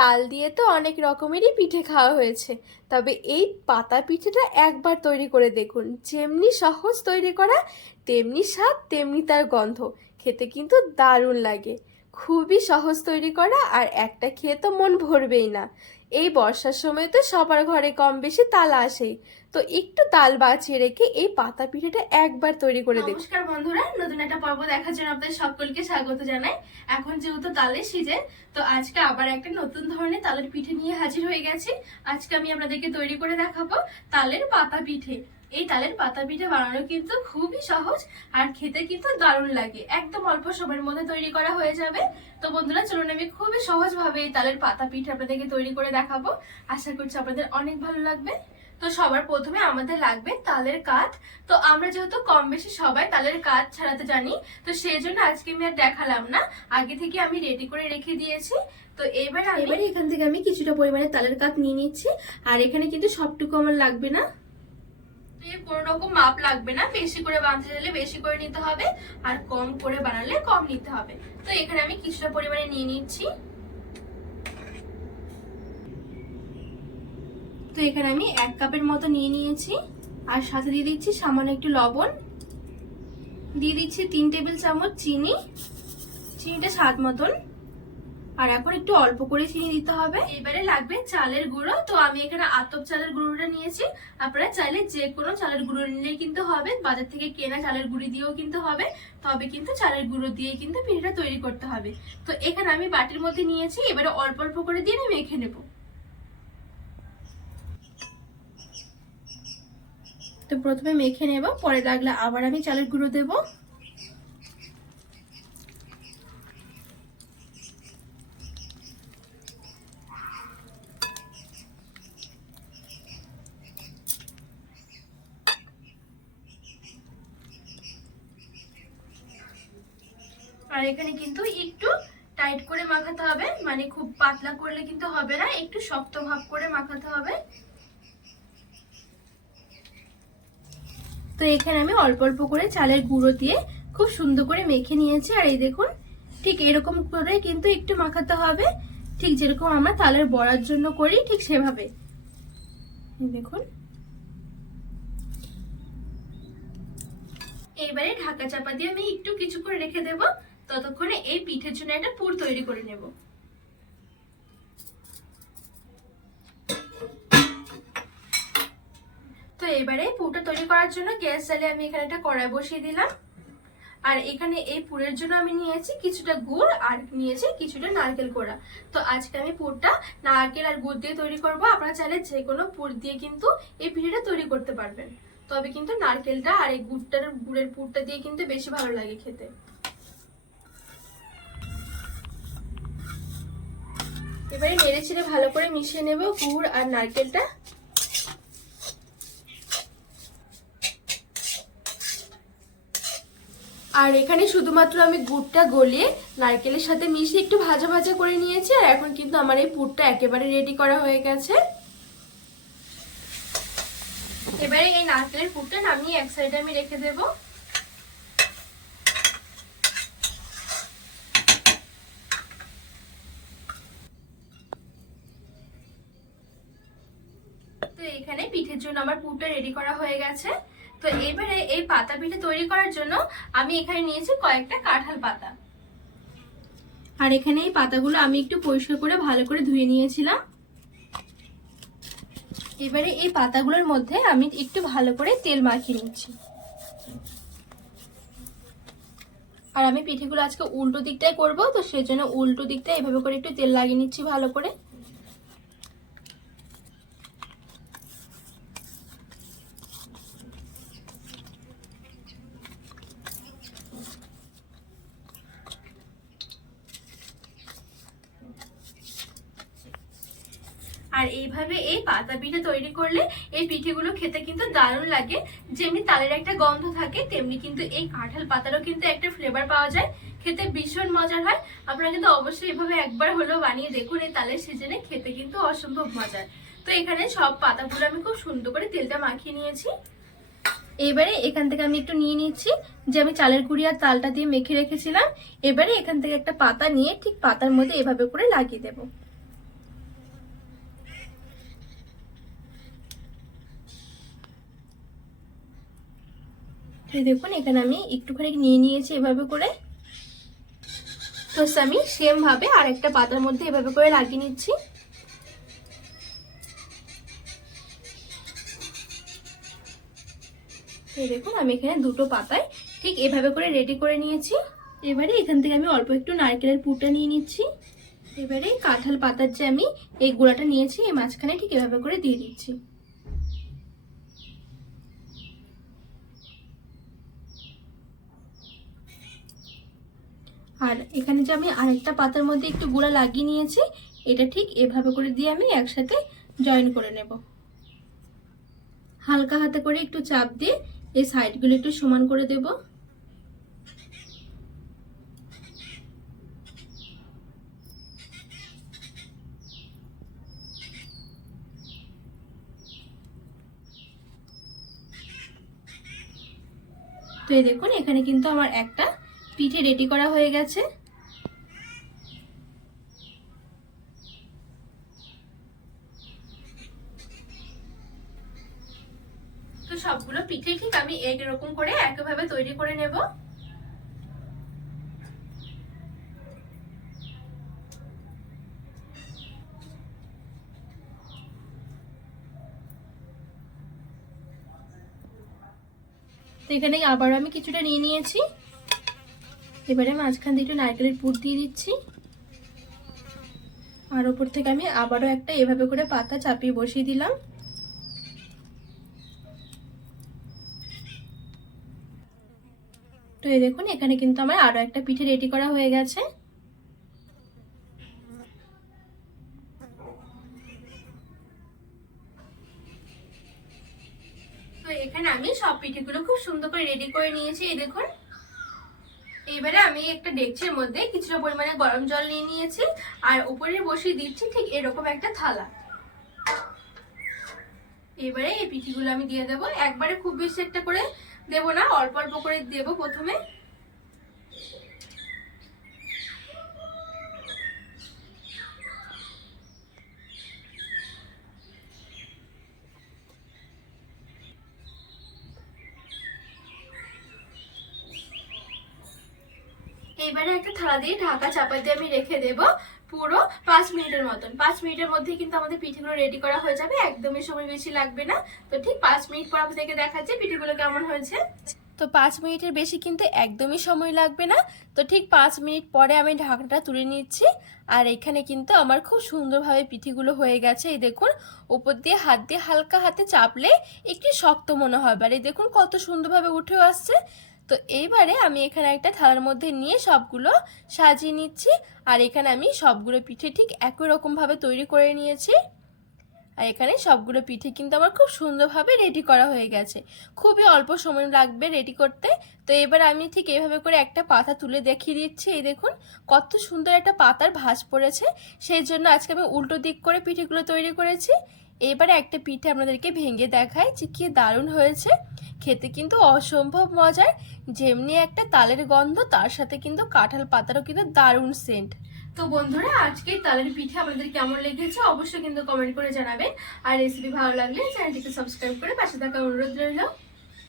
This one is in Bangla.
তাল দিয়ে তো অনেক রকমেরই পিঠে খাওয়া হয়েছে। তবে এই পাতা পিঠেটা একবার তৈরি করে দেখুন। যেমনি সহজ তৈরি করা, তেমনি স্বাদ, তেমনি তার গন্ধ। খেতে কিন্তু দারুণ লাগে। খুবই সহজ তৈরি করা আর একটা খেয়ে তো মন ভরবেই না। এই বর্ষার সময় তো সবার ঘরে কম বেশি তাল আসেই। তো একটু তাল বাঁচিয়ে রেখে এই পাতা পিঠেটা একবার তৈরি করে দেখুন। নমস্কার বন্ধুরা, নতুন একটা পর্ব দেখার জন্য আপনাদের সকলকে স্বাগত জানাই। এখন যেহেতু তালের সিজন তো আজকে আবার একটা নতুন ধরনের তালের পিঠে নিয়ে হাজির হয়ে গেছি। আজকে আমি আপনাদেরকে তৈরি করে দেখাবো তালের পাতা পিঠে। এই তালের পাতা পিঠে বানানো কিন্তু খুবই সহজ আর খেতে কিন্তু দারুণ লাগে। একদম অল্প সময়ের মধ্যে তৈরি করা হয়ে যাবে। তো বন্ধুরা, চলুন আমি খুবই সহজভাবে এই তালের পাতা পিঠে আপনাদেরকে তৈরি করে দেখাবো। আশা করছি আপনাদের অনেক ভালো লাগবে। তো সবার প্রথমে আমাদের লাগবে তালের কাঠ তো আমরা যেহেতু কম বেশি সবাই তালের কাঠ ছাড়াতে জানি তো সেই জন্য আজকে আমি আর দেখালাম না। আগে থেকে আমি রেডি করে রেখে দিয়েছি। তো এবার এবারে এখান থেকে আমি কিছুটা পরিমাণে তালের কাঠ নিয়ে নিচ্ছি। আর এখানে কিন্তু সবটুকু আমার লাগবে না। কোনো রকম মাপ লাগবে না। বেশি করে বানাতে চাইলে বেশি করে নিতে হবে। আর কম করে বানালে কম নিতে হবে। তো এখানে আমি কিছুটা পরিমাণে নিয়ে নিচ্ছি। তো এখানে আমি এক কাপের মতো নিয়ে নিয়েছি। আর সাথে দিয়ে দিচ্ছি সামান্য একটু লবণ। দিয়ে দিচ্ছি তিন টেবিল চামচ চিনি। চিনিটা স্বাদ মতন। আর এখন একটু অল্প করে চিনি দিতে হবে। এবারে লাগবে চালের গুঁড়ো। তো আমি এখানে আতপ চালের গুঁড়োটা নিয়েছি। আপনারা চাইলে যে কোনো চালের গুঁড়ো নিলেই কিন্তু হবে। বাজার থেকে কেনা চালের গুঁড়ি দিয়েও কিন্তু হবে। তবে কিন্তু চালের গুঁড়ো দিয়ে কিন্তু পিঠাটা তৈরি করতে হবে। তো এখানে আমি বাটির মধ্যে নিয়েছি। এবারে অল্প অল্প করে দিয়ে আমি মেখে নেব। তো প্রথমে মেখে নেব, পরে লাগলে আবার আমি চালের গুঁড়ো দেব। আর এখানে কিন্তু একটু টাইট করে মাখাতে হবে মানে খুব পাতলা করলে কিন্তু হবে না, একটু শক্ত ভাব করে মাখাতে হবে। তো এখানে আমি অল্প অল্প করে চালের গুঁড়ো দিয়ে খুব সুন্দর করে মেখে নিয়েছি। আর এই দেখুন, ঠিক এরকম করে কিন্তু একটু মাখাতে হবে। ঠিক যেরকম আমরা তালের বড়ার জন্য করি, ঠিক সেভাবে। দেখুন। এইবারে ঢাকা চাপা দিয়ে আমি একটু কিছু করে রেখে দেব। ততক্ষণে এই পিঠের জন্য একটা পুর তৈরি করে নেব। এবারে পুরটা তৈরি করার জন্য গ্যাস জ্বালিয়ে আমি এখানে একটা কড়াই বসিয়ে দিলাম। আর এখানে এই পুরের জন্য আমি নিয়েছি কিছুটা গুড় আর নিয়েছি কিছুটা নারকেল কোড়া। তো আজকে আমি পুরটা নারকেল আর গুড় দিয়ে তৈরি করব। আপনারা চাইলে যে কোনো পুর দিয়ে কিন্তু এই পিঠেটা তৈরি করতে পারবেন। তবে কিন্তু নারকেলটা আর এই গুড়টার, গুড়ের পুরটা দিয়ে কিন্তু বেশি ভালো লাগে খেতে। এবারে নেড়ে ছেড়ে ভালো করে মিশিয়ে নেব গুড় আর নারকেলটা। আর এখানে শুধুমাত্র আমি গুড়টা গলিয়ে নারকেলের সাথে মিশিয়ে একটু ভাজা ভাজা করে নিয়েছি, আর এখন কিন্তু আমার এই পুরটা একেবারে রেডি করা হয়ে গেছে। এবারে এই নারকেলের পুরটা নামিয়ে এক সাইডে আমি রেখে দেব। তো এখানে পিঠের জন্য আমার পুরটা রেডি করা হয়ে গেছে। তো এবারে এই পাতা পিঠে তৈরি করার জন্য আমি এখানে নিয়েছি কয়েকটা কাঁঠাল পাতা। আর এখানে এই পাতাগুলো আমি একটু পরিষ্কার করে ভালো করে ধুয়ে নিয়েছিলাম। এবারে এই পাতাগুলোর মধ্যে আমি একটু ভালো করে তেল মাখিয়ে নিচ্ছি। আর আমি পিঠেগুলো আজকে উল্টো দিকটাই করব, তো সেজন্য উল্টো দিকটা এভাবে করে একটু তেল লাগিয়ে নিচ্ছি ভালো করে। আর এইভাবে এই পাতা পিঠে তৈরি করলে এই পিঠেগুলো খেতে কিন্তু দারুণ লাগে। যেমনি তালের একটা গন্ধ থাকে, তেমনি কিন্তু এই কাঁঠাল পাতারও কিন্তু একটা ফ্লেভার পাওয়া যায়। খেতে ভীষণ মজার হয়। আপনারা কিন্তু অবশ্যই এভাবে একবার হলেও বানিয়ে দেখুন এই তালের সিজনে খেতে কিন্তু অসম্ভব মজার। তো এখানে সব পাতাগুলো আমি খুব সুন্দর করে তেলটা মাখিয়ে নিয়েছি। এবারে এখান থেকে আমি একটু নিয়ে নিচ্ছি যে আমি চালের গুঁড়ি আর তালটা দিয়ে মেখে রেখেছিলাম। এবারে এখান থেকে একটা পাতা নিয়ে ঠিক পাতার মধ্যে এভাবে করে লাগিয়ে দেবো। তো এই দেখুন, এখানে আমি একটুখানি নিয়ে নিয়েছি এভাবে করে। তো আমি সেম ভাবে আর একটা পাতার মধ্যে এভাবে করে লাগিয়ে নিচ্ছি। দেখুন, আমি এখানে দুটো পাতায় ঠিক এভাবে করে রেডি করে নিয়েছি। এবারে এখান থেকে আমি অল্প একটু নারকেলের পুরটা নিয়ে নিচ্ছি। এবারে কাঁঠাল পাতার যে আমি এই গুঁড়াটা নিয়েছি, এই মাঝখানে ঠিক এভাবে করে দিয়ে দিচ্ছি। আর এখানে যে আমি আরেকটা পাতার মধ্যে একটু গুঁড়া লাগিয়ে নিয়েছি, এটা ঠিক এভাবে করে দিয়ে আমি একসাথে জয়েন করে নেব। হালকা হাতে করে একটু চাপ দিয়ে এই সাইডগুলো একটু সমান করে দেব। তো এই দেখুন, এখানে কিন্তু আমার একটা পিঠে রেডি করা হয়ে গেছে। তো সবগুলো পিঠে ঠিক আমি এরকম করে একইভাবে তৈরি করে নেব। এখানে আবার আমি কিছুটা নিয়ে নিয়েছি। এবারে মাঝখান দিয়ে একটু নারকেলের পুর দিয়ে দিচ্ছি। আর ওপর থেকে আমি আবারও একটা এভাবে করে পাতা চাপিয়ে বসিয়ে দিলাম। তো এই দেখুন, এখানে কিন্তু আমার আরও একটা পিঠে রেডি করা হয়ে গেছে। তো এখানে আমি সব পিঠেগুলো খুব সুন্দর করে রেডি করে নিয়েছি, এই দেখুন। এবারে আমি একটা ডেকচির মধ্যে কিছুটা পরিমাণে গরম জল নিয়ে নিয়েছি, আর উপরে বসিয়ে দিচ্ছি ঠিক এরকম একটা থালা। এবারে এই পিঠিগুলো আমি দিয়ে দেবো। একবারে খুব বেশি একটা করে দেবো না, অল্প অল্প করে দেবো প্রথমে। এবারে একটা থালা দিয়ে ঢাকা চাপা দিয়ে আমি রেখে দেব পুরো পাঁচ মিনিটের মতন। পাঁচ মিনিটের মধ্যে কিন্তু আমাদের পিঠেগুলো রেডি করা হয়ে যাবে, একদমই সময় বেশি লাগবে না। তো ঠিক পাঁচ মিনিট পর আপনাদেরকে দেখাচ্ছি পিঠেগুলো কেমন হয়েছে। তো পাঁচ মিনিটের বেশি কিন্তু একদমই সময় লাগবে না। তো ঠিক পাঁচ মিনিট পরে আমি ঢাকনাটা তুলে নিচ্ছি। আর এখানে কিন্তু আমার খুব সুন্দরভাবে পিঠিগুলো হয়ে গেছে। এই দেখুন, ওপর দিয়ে হাত দিয়ে হালকা হাতে চাপলে একটু শক্ত মনে হবে। আর এই দেখুন, কত সুন্দরভাবে উঠেও আসছে। তো এইবারে আমি এখানে একটা থালার মধ্যে নিয়ে সবগুলো সাজিয়ে নিচ্ছি। আর এখানে আমি সবগুলো পিঠে ঠিক একই রকমভাবে তৈরি করে নিয়েছি। আর এখানে সবগুলো পিঠে কিন্তু আমার খুব সুন্দরভাবে রেডি করা হয়ে গেছে। খুবই অল্প সময় লাগবে রেডি করতে। তো এবার আমি ঠিক এইভাবে করে একটা পাতা তুলে দেখিয়ে দিচ্ছি। এই দেখুন, কত সুন্দর একটা পাতার ভাঁজ পড়েছে। সেই জন্য আজকে আমি উল্টো দিক করে পিঠেগুলো তৈরি করেছি। এবারে একটা পিঠে আপনাদেরকে ভেঙে দেখায় যে কি দারুণ হয়েছে। খেতে কিন্তু অসম্ভব মজার। যেমনি একটা তালের গন্ধ, তার সাথে কিন্তু কাঁঠাল পাতারও কিন্তু দারুণ সেন্ট তো বন্ধুরা আজকে তালের পিঠে আমাদের কেমন লেগেছে অবশ্যই কিন্তু কমেন্ট করে জানাবেন। আর রেসিপি ভালো লাগলে চ্যানেলটিকে সাবস্ক্রাইব করে পাশে থাকা অনুরোধ রইল।